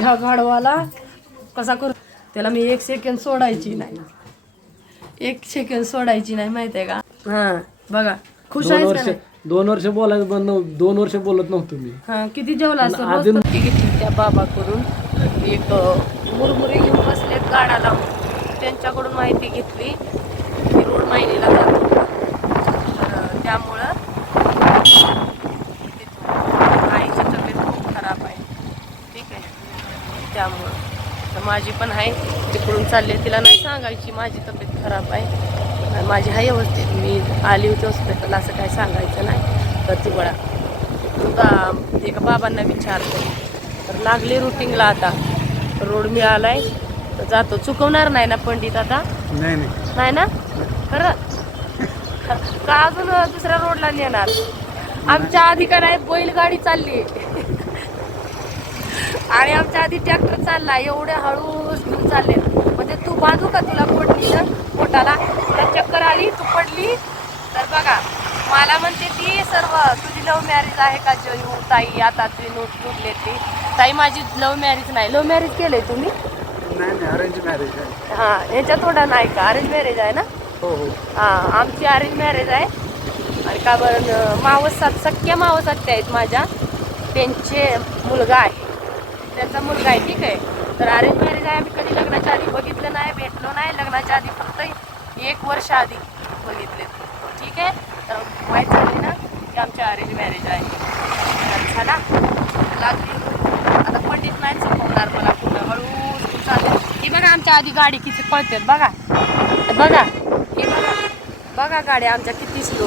ह्या गाढवाला कसा कर? त्याला मी एक सेकंड सोडायची नाही. एक सेकंड सोडायची नाही माहिती आहे का? हा बघा. खुश दोन का वर्ष नाही? दोन वर्ष बोलायचं बंद नव्ह- दोन वर्ष बोलत नव्हतो मी. हा किती जेवला असं आणि अजून- घेतली त्या बाबाकडून? एक अं, मुरमुरे घेऊन बसलेत गाडा लावून त्यांच्याकडून माहिती घेतली. रोड माहितीला जातो तर अं, त्यामुळं तिथून आईची तब्येत खूप खराब आहे ठीक आहे त्यामुळं तर माझी पण आहे. तिकडून चालले तिला नाही सांगायची माझी तब्येत खराब आहे. माझी आहे व्यवस्थित. मी आली होती हॉस्पिटल असं काय सांगायचं नाही. तर ती बळा बा एका बाबांना विचारलं तर लागले रुटीनला आता. रोड मिळालाय तर जातो. चुकवणार नाही ना पंडित आता? नाही ना? खरं? का अजून दुसऱ्या रोडला नेणार? आमच्या आधी का नाही बैलगाडी चालली. आणि आमच्या आधी ट्रॅक्टर चालला एवढ्या हळूच घेऊन चालले. म्हणजे तू बाजू का तुला पडली ना पोटाला? तुला चक्कर आली तू पडली? तर बघा मला म्हणते ती सर्व तुझी लव्ह मॅरेज आहे का जयू? ताई आता तुझी नोट लुटले ती ताई माझी लव्ह मॅरेज नाही. लव्ह मॅरेज केलंय तुम्ही? नाही नाही अरेंज मॅरेज आहे. हा ह्याच्या थोडा नाही का? अरेंज मॅरेज आहे ना? हो हो. हा आमची अरेंज मॅरेज आहे. आणि का बरं मावस सात सख्या मावस आत्या आहेत माझ्या. त्यांचे मुलगा आहे. त्यांचा मुलगा आहे ठीक आहे? तर अरेंज मॅरेज आहे आम्ही कधी लग्नाच्या आधी बघितलं नाही भेटलो नाही लग्नाच्या आधी फक्त एक वर्ष आधी बघितले. ठीक आहे? तर माहीत झाली ना की आमच्या अरेंज मॅरेज आहे. तर चला लागली आता पंडित नाही चुकवणार मला पुन्हा. हळू चालेल ही बघा आमच्या आधी गाडी किती पळतात बघा. बघा हे बघा. बघा गाड्या आमच्या किती स्लो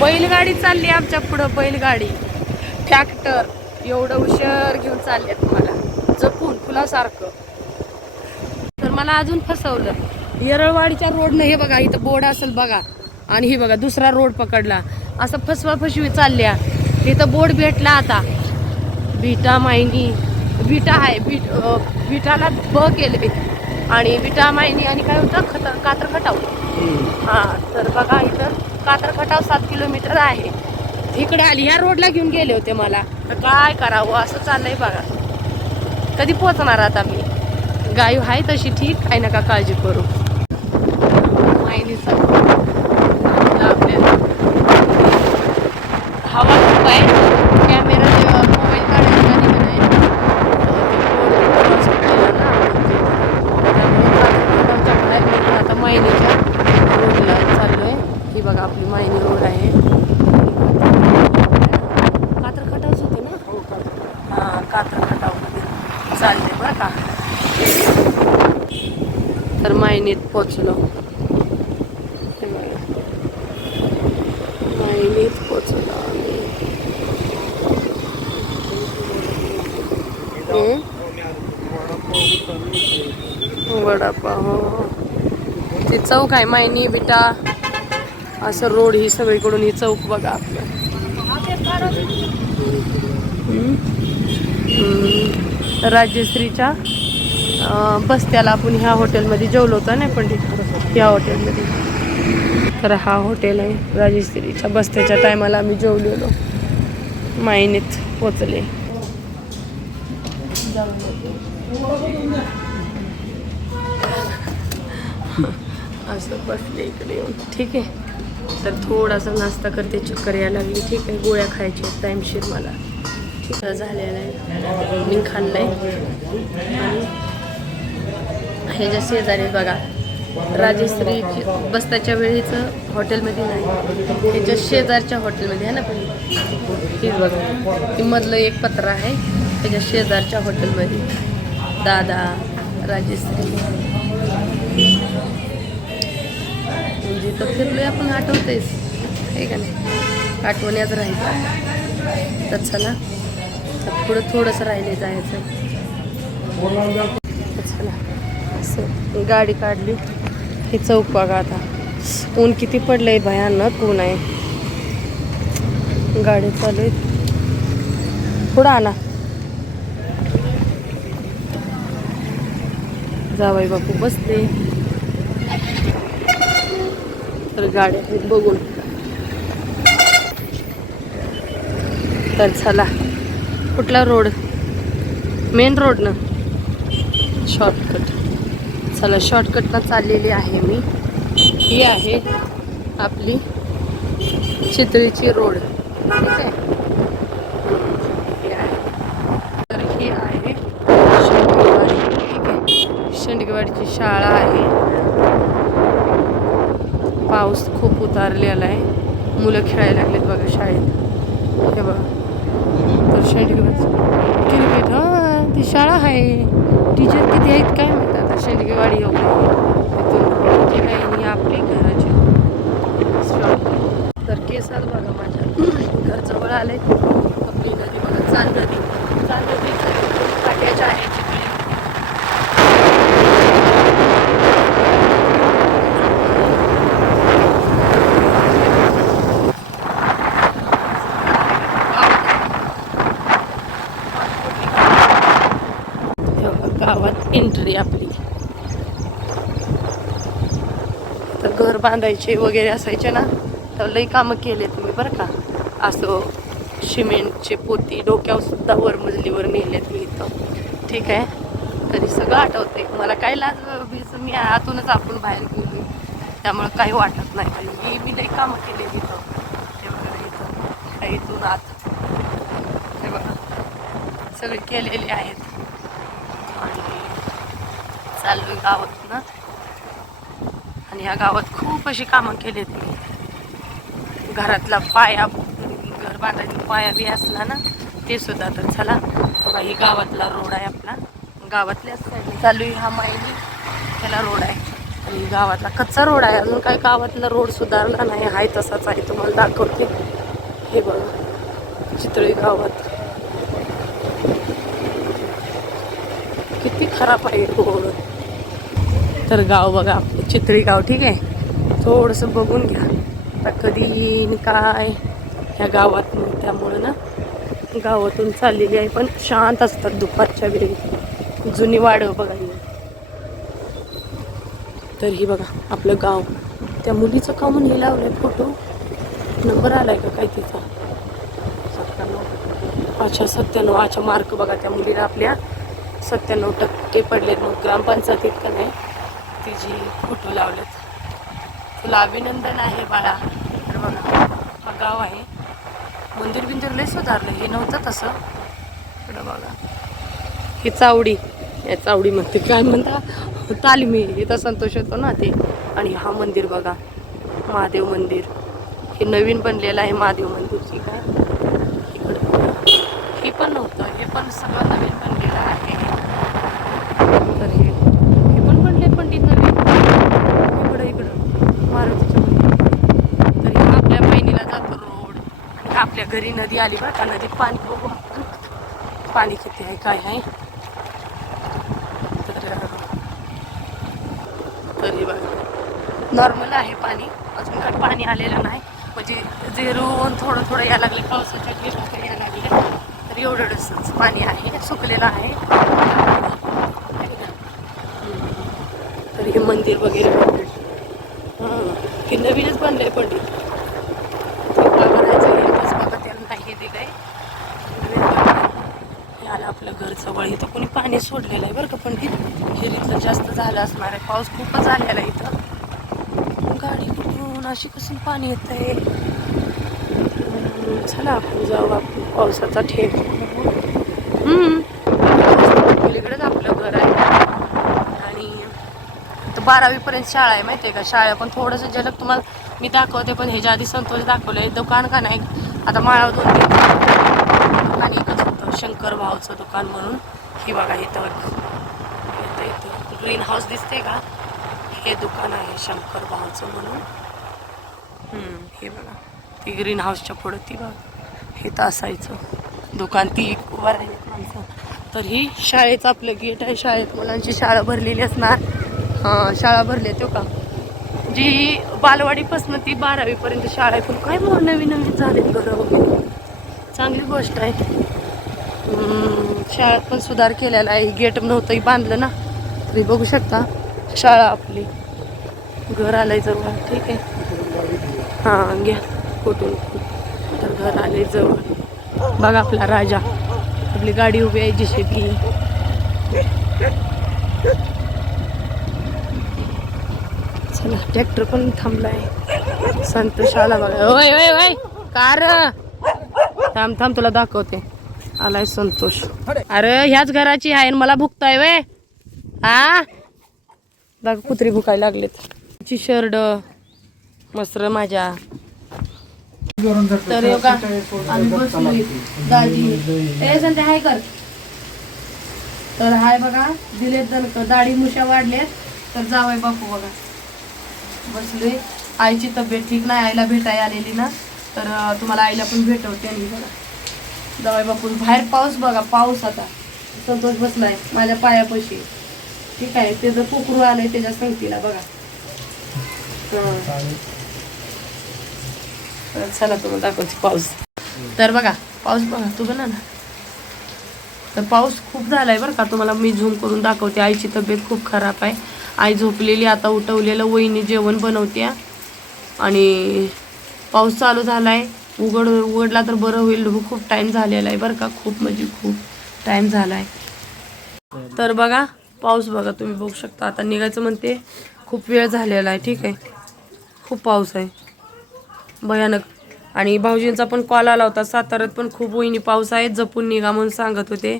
बैलगाडी चालली आमच्या पुढं बैलगाडी. ट्रॅक्टर एवढं हुशार घेऊन चालल्यात तुम्हाला जपून फुलासारखं. तर मला अजून फसवलं. येरळवाडीच्या रोडनं हे बघा इथं बोर्ड असेल बघा. आणि हे बघा दुसरा रोड पकडला. असं फसवा फसवी चालल्या. इथं बोर्ड भेटला आता. विटा मायनी विटा आहे अं, विटाला ब केले. आणि विटा मायनी आणि काय होतं? खत कात्र खटाव हा तर बघा इथं कात्र खटाव सात किलोमीटर आहे. इकडे आली. ह्या रोडला घेऊन गेले होते मला. तर काय करावं? असं चाललंय बघा. कधी पोचणार आता मी गायू आहे तशी ठीक आहे नका काळजी करू मायनीचा आपल्याला हवा खूप आहे कॅमेरा जेव्हा मोबाईल काढायला आली का नाही अं, ते बोर्ड तिथं हॉस्पिटलला ना त्यामुळे कात्रपटावच्या बाहेर निघून आता मायनीच्या रोडला चाललोय ही बघा आपली मायनी रोड आहे कात्र खटावच होते ना हां कात्र खटावमध्ये चालले बरं का तर मायनीत पोचलो मायनीत पोचलो आम्ही. वडापाव हो. हो. ती चौक आहे मायनी बिटा? असं रोड ही सगळीकडून ही चौक बघा आपलं. राजश्रीच्या बस्त्याला आपण ह्या हॉटेलमध्ये जेवलो होतो ना पंडित ह्या हॉटेलमध्ये. तर हा हॉटेल आहे राजेश्रीच्या. बस्त्याच्या टायमाला आम्ही जेवलेलो मायनेत पोचले असं बसले इकडे येऊन. ठीक आहे. तर थोडासा नाश्ता करते. चक्कर यायला लागली. ठीक आहे. गोळ्या खायच्या टाईमशीर मला. झालेला आहे. झालेलं आहे. हे ह्याच्या शेजारी बघा राजश्री बस्ताच्या वेळीचं हॉटेलमध्ये नाही. त्याच्या शेजारच्या हॉटेलमध्ये आहे ना पण? तीच बघा ती मधलं एक पत्र आहे त्याच्या शेजारच्या हॉटेलमध्ये. दादा राजश्री म्हणजे तर फिरलो आपण आठवतेच आहे का नाही? आठवण्यात राहायचं तर चला तर पुढं थोडंसं राहिले जायचं. असं गाडी काढली. हे चौक बघा आता. ऊन किती पडलंय भयानक ऊन आहे. गाडी चालू आहे. पुढं आला जावाई बापू बसले तर गाड्या बघून. तर चला. कुठला रोड मेन रोडनं शॉर्टकट चला शॉर्टकटनं चाललेली आहे मी. ही आहे आपली चितळीची रोड. ठीक आहे? तर ही आहे शेंडगेवाडी ठीक आहे? शेंडगेवाडीची शाळा आहे. पाऊस खूप उतारलेला आहे. मुलं खेळायला लागलेत बघा शाळेत. हे बघा. तर शेंडगेवाडीचं किती हां ती शाळा आहे. टीचर किती आहेत काय म्हणतात शेंडगेवाडी एवढं हो इथून रोड काही नाही आपली घराची तर केसाल बघा माझ्या. घर जवळ आले. आपली नदी बघा चांद नदी चांद नदी काट्याच्या आहे चिखली. हे बघा, गावात एंट्री आपली तर घर बांधायचे वगैरे असायचे ना तर लई कामं केले तुम्ही बरं का. असं सिमेंटचे पोती डोक्यावर सुद्धा वर मजलीवर नेलेत मी इथं. ठीक आहे? तरी सगळं आठवते मला काय लाज भीज मी आतूनच आपण बाहेर गेलो. त्यामुळं काही वाटत नाही. मी मी लई कामं केले इथं. ते बघा इथं. काही इथून आत. हे बघा. सगळे केलेले आहेत. आणि चालू गावात ना आणि ह्या गावात खूप अशी कामं केलीत मी घरातला पाया घर बांधायचा पाया बी असला ना ते सुद्धा तर चला. बघा ही गावातला रोड आहे आपला. गावातल्याच साईडला चालू आहे हा मायली. त्याला रोड आहे. आणि गावातला कच्चा रोड आहे. अजून काय गावातला रोड सुधारला नाही. आहे तसाच आहे. तुम्हाला दाखवते. हे बघा. चितळी गावात. किती खराब आहे रोड. तर गाव बघा आपलं चितळी गाव ठीक आहे? थोडंसं बघून घ्या. आता कधी येईन काय? ह्या गावातून त्यामुळं ना गावातून चाललेली आहे पण शांत असतात दुपारच्या वेळी. जुनी वाडं बघा तर ही बघा आपलं गाव. त्या मुलीचं का म्हणून हे लावलंय फोटो नंबर आलाय का काय तिचा? सत्त्याण्णव. अच्छा सत्त्याण्णव. अच्छा मार्क बघा त्या मुलीला आपल्या. सत्त्याण्णव टक्के पडलेत. मग ग्रामपंचायतीत का नाही? तिची फोटो लावलेत. तुला अभिनंदन आहे बाळा. तर बघा. हा गाव आहे. मंदिर बिंदिर लय सुधारलं. हे नव्हतं तसं. इकडं बघा. ही चावडी. या चावडी म्हणते काय म्हणता? तालमी. इथं संतोष होतो ना ते. आणि हा मंदिर बघा. महादेव मंदिर. हे नवीन बनलेलं आहे महादेव मंदिरची काय? इकडं. हे पण नव्हतं. हे पण सगळं नवीन बनलेलं आहे तर हे हे पण बनले पंडित नवीन इकडं इकडं मारुतीच्या मंदिर तर हे आपल्या बहिणीला जातो रोड आणि आपल्या घरी नदी आली बरं का? नदीत पाणी बघू आपण. पाणी किती आहे काय आहे? तरी बघा. नॉर्मल आहे पाणी. अजून काय पाणी आलेलं नाही. म्हणजे झिरून थोडं थोडं यायला लागले पावसाच्या दिवसात यायला लागले. तर एवढंच पाणी आहे. सुकलेलं आहे. तर हे मंदिर वगैरे की हां. हे नवीनच बनलंय पंडित ते काय करायचं हे बस बघा त्याला नाही हे दिलंय हे आलं आपलं घर जवळ इथं कोणी पाणी सोडलेलं आहे बरं का पण पंडित हिरीतलं जास्त झालं असणार आहे. पाऊस खूपच आलेला आहे इथं. गाडी कुठून अशी कसून पाणी येत आहे चला आपण जाऊ आपण पावसाचा ठेव. पलीकडेच आपलं घर आहे. आणि तर बारावीपर्यंत शाळा आहे माहिती आहे का? शाळा पण थोडंसं जलक तुम्हाला मी दाखवते पण ह्याच्या आधी संतोष दाखवलंय दुकान का नाही? आता माळा दोन दुकान एकच होतं शंकर भाऊचं दुकान म्हणून. ही बघा इथं इथं इथं ग्रीन हाऊस दिसते का? हे दुकान आहे शंकर भावचं म्हणून. हे बघा. ती ग्रीन हाऊसच्या पुढं ती बघा. हे तर असायचं. दुकान ती उभा राहिली माणसं. तर ही शाळेचं आपलं गेट आहे. शाळेत मुलांची शाळा भरलेली असणार. हां शाळा भरली तो हो का? जी बालवाडीपासून ती बारावीपर्यंत शाळा आहे. पण काय मग नवीन नवीन झाले घरं वगैरे चांगली गोष्ट आहे. शाळेत पण सुधार केलेला आहे. गेट नव्हतंही बांधलं ना. तरी बघू शकता. शाळा आपली. घर आलंय जवळ. ठीक आहे. हां घ्या. कुठून तर घर आले जवळ. बघा आपला राजा. आपली गाडी उभी आहे जिशे की चला ट्रॅक्टर पण थांबलाय. संत शाळा बघा. होय होय होय कार. थांब थांब तुला दाखवते. आलाय संतोष. अरे. ह्याच घराची आहे मला भुकताय वे हा बघ कुत्री भुकायला लागलेत. ची शर्ट. मस्त्र माझ्या. तर दाजी. हाय कर. तर हाय बघा दिलेत दणक. दाढी मुशा वाढलेत तर जावय बापू बघा. बसलोय. आईची तब्येत ठीक नाही. आईला भेटायला आलेली ना. तर तुम्हाला आईला पण भेटवते आणि बघा. जावय बापून. बाहेर पाऊस बघा पाऊस आता. संतोष बसलाय माझ्या पायापाशी. ठीक आहे त्याचं कुकरू आलंय त्याच्या संगतीला बघा. तर चला तुम्हाला दाखवते पाऊस. तर बघा पाऊस बघा तू बघा ना. तर पाऊस खूप झालाय बरं का. तुम्हाला मी झूम करून दाखवते. आईची तब्येत खूप खराब आहे. आई झोपलेली आता उठवलेलं वहिनी जेवण बनवते आणि पाऊस चालू झालाय. उघड उघडला तर बरं होईल. खूप टाईम झालेला आहे बरं का. खूप म्हणजे खूप टाईम झाला आहे तर बघा पाऊस बघा तुम्ही बघू शकता. आता निघायचं म्हणते खूप वेळ झालेला आहे ठीक आहे. खूप पाऊस आहे. भयानक. आणि भाऊजींचा पण कॉल आला होता. साताऱ्यात पण खूप वहिनी पाऊस आहे. जपून निघा म्हणून सांगत होते.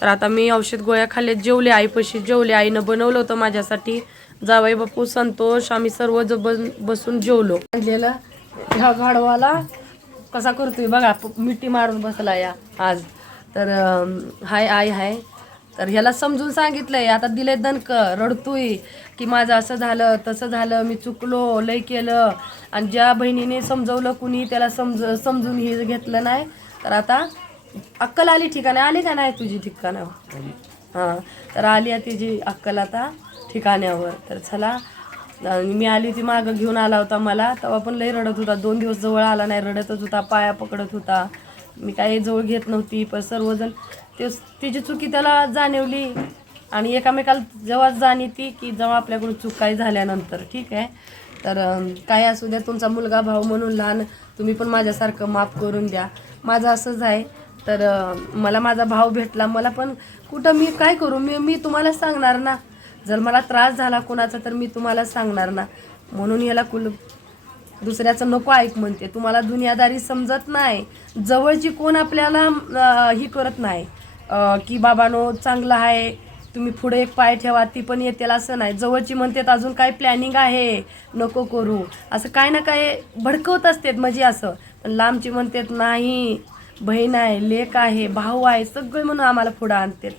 तर आता मी औषध गोळ्या खाल्ले जेवले आईपाशी जेवले. आईनं बनवलं होतं माझ्यासाठी. जावाई बापू संतोष आम्ही सर्व ज बन- बसून जेवलो. आणलेलं ह्या गाढवाला. कसा करतोय बघा मिठी मारून बसला या आज. तर हाय आई हाय. तर ह्याला समजून सांगितलंय आता दिले दणक रडतोय की माझं असं झालं तसं झालं मी चुकलो लय केलं. आणि ज्या बहिणीने समजवलं कुणी त्याला समज समजून हे घेतलं नाही. तर आता अक्कल आली ठिकाणी आली का नाही तुझी ठिकाणावर? हां तर आली आहे तिची अक्कल आता ठिकाण्यावर. तर चला मी आली ती मागं घेऊन आला होता मला. तेव्हा पण लई रडत होता. दोन दिवस जवळ आला नाही रडतच होता पाया पकडत होता. मी काही जवळ घेत नव्हती पण सर्वजण ते तिची चुकी त्याला जाणवली. आणि एकामेकाला जेव्हा जाणीती की जेव्हा आपल्याकडून चूक काही झाल्यानंतर ठीक आहे? तर काय असू द्या तुमचा मुलगा भाऊ म्हणून लहान तुम्ही पण माझ्यासारखं माफ करून द्या. माझं असंच आहे. तर मला माझा भाव भेटला. मला पण कुठं मी काय करू? मी मी तुम्हाला सांगणार ना? जर मला त्रास झाला कोणाचा तर मी तुम्हाला सांगणार ना. म्हणून याला कुल दुसऱ्याचं नको ऐक म्हणते. तुम्हाला दुनियादारी समजत नाही. जवळची कोण आपल्याला ही करत नाही. की बाबानो चांगलं आहे. तुम्ही पुढे एक पाय ठेवा ती पण येतील असं नाही. जवळची म्हणतात अजून काय प्लॅनिंग आहे? नको करू. असं काय ना काय भडकवत असतात म्हणजे असं. पण लांबची म्हणतात नाही बहीण आहे लेक आहे भाऊ आहे सगळे म्हणून आम्हाला पुढं आणतात.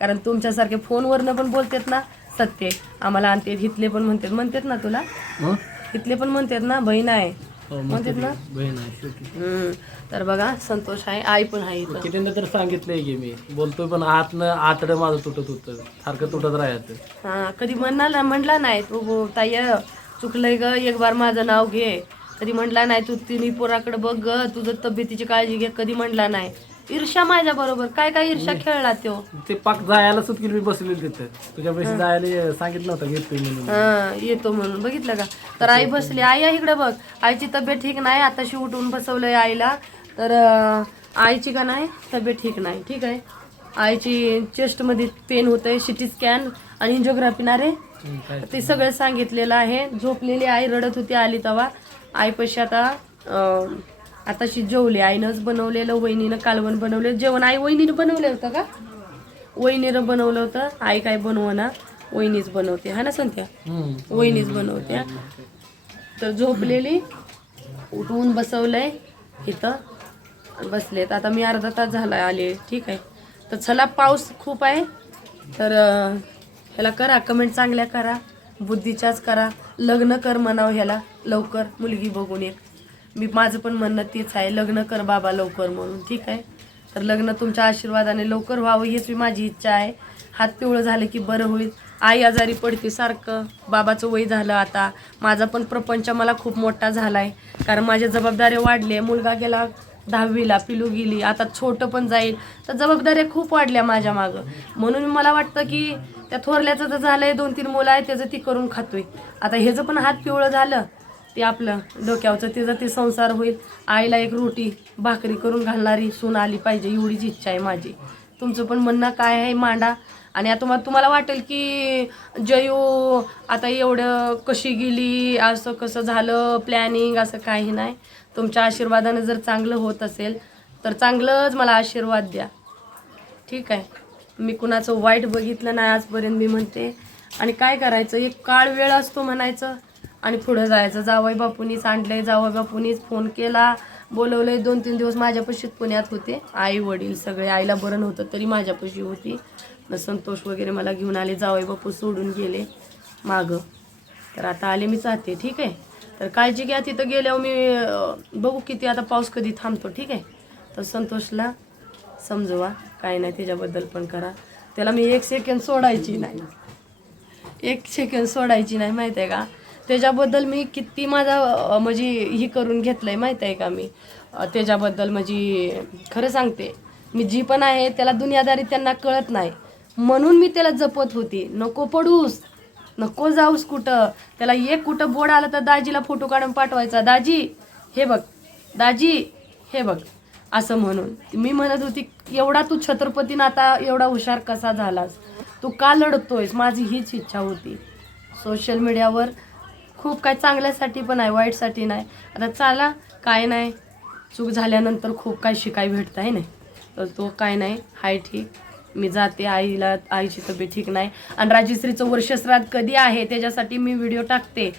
कारण तुमच्यासारखे फोनवरनं पण बोलतात ना. सत्य आम्हाला आणते इथले पण म्हणतात. म्हणतात ना तुला? हं? इथले पण म्हणतात ना बहीण आहे. हो, म्हणतात ना? बहीण आहे. तर बघा संतोष आहे आई पण आहे कितींदा तर सांगितलंय की मी. बोलतोय पण आतनं आतडं माझं तुटत होतं. सारखं तुटत राहायचं. हा कधी म्हणला म्हणला नाही. तू ताई चुकलंय ग एक बार माझं नाव घे. कधी म्हणला नाही तू तिन्ही पोराकडे बघ ग तुझं तब्येतीची काळजी घे. कधी म्हणला नाही. ईर्षा माझ्या बरोबर. काय काय ईर्षा खेळला तो ते पाक जायला सुटकी मी बसलेली तिथं. तुझ्या पैसे जायला सांगितलं होतं घेतोय म्हणून. हा येतो म्हणून. बघितलं का? तर आई बसली. आई या इकडे बघ. आईची तब्येत ठीक नाही. आताशी उठून बसवलंय आईला. तर अं, आईची का नाही? तब्येत ठीक नाही. ठीक आहे. आईची चेस्टमध्ये पेन होतंय सिटी स्कॅन आणि एन्जिओग्राफी ना रे? काय ते सगळं सांगितलेलं आहे. झोपलेली आई रडत होती आली तेव्हा आईपाशी आता अं, आताशी जेवली आईनंच बनवलेलं वहिनीनं कालवण बनवलं जेवण आई वहिनीनं बनवलं होतं का? वहिनीनं बनवलं होतं. आई काय बनवना? वहिनीच बनवते. हा ना संध्या? हं. वहिनीच बनवते. तर झोपलेली उठवून बसवलंय इथं. बसलेत. आता मी अर्धा तास झाला आले. ठीक आहे. तर चला पाऊस खूप आहे. तर ह्याला करा. कमेंट चांगल्या करा. बुद्धीच्याच करा. लग्न कर म्हणावं ह्याला. लवकर. मुलगी बघून एक. मी माझं पण म्हणणं तेच आहे लग्न कर बाबा लवकर म्हणून ठीक आहे? तर लग्न तुमच्या आशीर्वादाने लवकर व्हावं हीच मी माझी इच्छा आहे. हात पिवळं झालं की बरं होईल. आई आजारी पडते सारखं. बाबाचं वय झालं आता. माझा पण प्रपंच मला खूप मोठा झाला आहे कारण माझ्या जबाबदाऱ्या वाढल्या. मुलगा गेला दहावीला पिलू गेली. आता छोटं पण जाईल. तर जबाबदाऱ्या खूप वाढल्या माझ्या मागं. म्हणून मला वाटतं की त्या थोरल्याचं तर आहे दोन तीन मुलं आहे त्याचं ती करून खातोय. आता ह्याचं पण हात पिवळं झालं ते आपलं डोक्यावरचं तिचं ते संसार होईल आईला एक रोटी भाकरी करून घालणारी सून आली पाहिजे एवढीच इच्छा आहे माझी. तुमचं पण म्हणणं काय आहे मांडा. आणि आता तुम्हा- तुम्हाला वाटेल की जयू आता एवढं कशी गेली असं कसं झालं प्लॅनिंग असं काही नाही. तुमच्या आशीर्वादानं जर चांगलं होत असेल तर चांगलंच मला आशीर्वाद द्या. ठीक आहे. मी कुणाचं वाईट बघितलं नाही आजपर्यंत मी म्हणते. आणि काय करायचं? एक काळ वेळ असतो म्हणायचं. आणि पुढं जायचं. जावई बापूनीच आणलंय. जावई बापूनीच फोन केला. बोलवलंय. दोन तीन दिवस माझ्यापाशीच पुण्यात होते. आई वडील सगळे. आईला बरं नव्हतं तरी माझ्यापाशी होती. न संतोष वगैरे मला घेऊन आले. जावई बापू सोडून गेले मागं. तर आता आले मी चाहते ठीक आहे? तर काळजी घ्या. तिथं गेल्यावर मी बघू किती आता पाऊस कधी थांबतो. ठीक आहे? तर संतोषला समजवा. काय नाही त्याच्याबद्दल पण करा. त्याला मी एक सेकंड सोडायची नाही. एक सेकंड सोडायची नाही. माहिती आहे का? त्याच्याबद्दल मी किती माझा म्हणजे ही करून घेतलं आहे माहीत आहे का मी? त्याच्याबद्दल म्हणजे खरं सांगते मी जी पण आहे त्याला दुनियादारी त्यांना कळत नाही. म्हणून मी त्याला जपत होती. नको पडूस नको जाऊस कुठं. त्याला एक कुठं बोर्ड आलं तर दाजीला फोटो काढून पाठवायचा. दाजी हे बघ दाजी हे बघ असं म्हणून. मी म्हणत होती एवढा तू छत्रपतीनं आता एवढा हुशार कसा झालास? तू का लढतोयस? माझी हीच इच्छा होती. सोशल मीडियावर खूप काय चांगल्यासाठी पण आहे वाईटसाठी नाही. आता चाला काय नाही. चूक झाल्यानंतर खूप काय शिकाय भेटत आहे नाही तर तो काय नाही हाय ठीक. मी जाते आईला आईची तब्येत ठीक नाही. आणि राजश्रीचं वर्षश्राद्ध कधी आहे त्याच्यासाठी मी व्हिडिओ टाकते.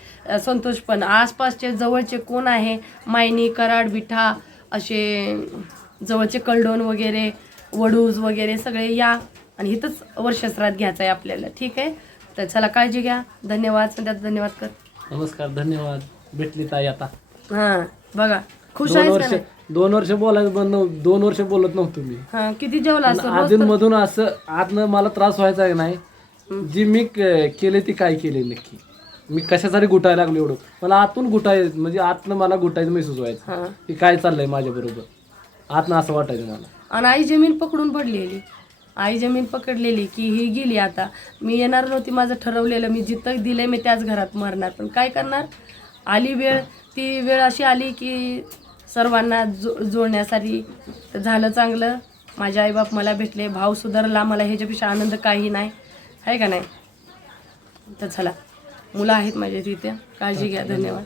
संतोष पण. आसपासचे जवळचे कोण आहे? मायनी कराड विठा असे जवळचे कलडोन वगैरे वडूज वगैरे सगळे या. आणि इथंच वर्षश्राद्ध घ्यायचं आहे आपल्याला ठीक आहे? तर चला काळजी घ्या. धन्यवाद. संध्या धन्यवाद कर नमस्कार धन्यवाद. भेटली ताई आता. हां बघा खुश दोन वर्ष? दोन वर्ष बोलायचं बंद नव्ह- दोन वर्ष बोलत नव्हतो मी. हां किती जेवला अजून मधून असं आतनं मला त्रास व्हायचा नाही जी मी क- केले ती काय केले नक्की? मी कशासाठी गुटायला लागलो एवढं? मला आतून गुटाय म्हणजे आतनं मला गुटायचं महसूस व्हायचं हां. की काय चाललंय माझ्या बरोबर आतनं असं वाटायचं मला. आणि आई जमीन पकडून पडलेली. आई जमीन पकडलेली की ही गेली आता. मी येणार नव्हती माझं ठरवलेलं. मी जिथं दिले मी त्याच घरात मरणार. पण काय करणार? आली वेळ ती वेळ अशी आली की सर्वांना जो जोडण्यासाठी तर झालं चांगलं. माझे आईबाप मला भेटले भाव सुधारला मला ह्याच्यापेक्षा आनंद काही नाही. आहे का नाही? तर चला. मुलं आहेत माझ्या तिथे. काळजी घ्या. धन्यवाद.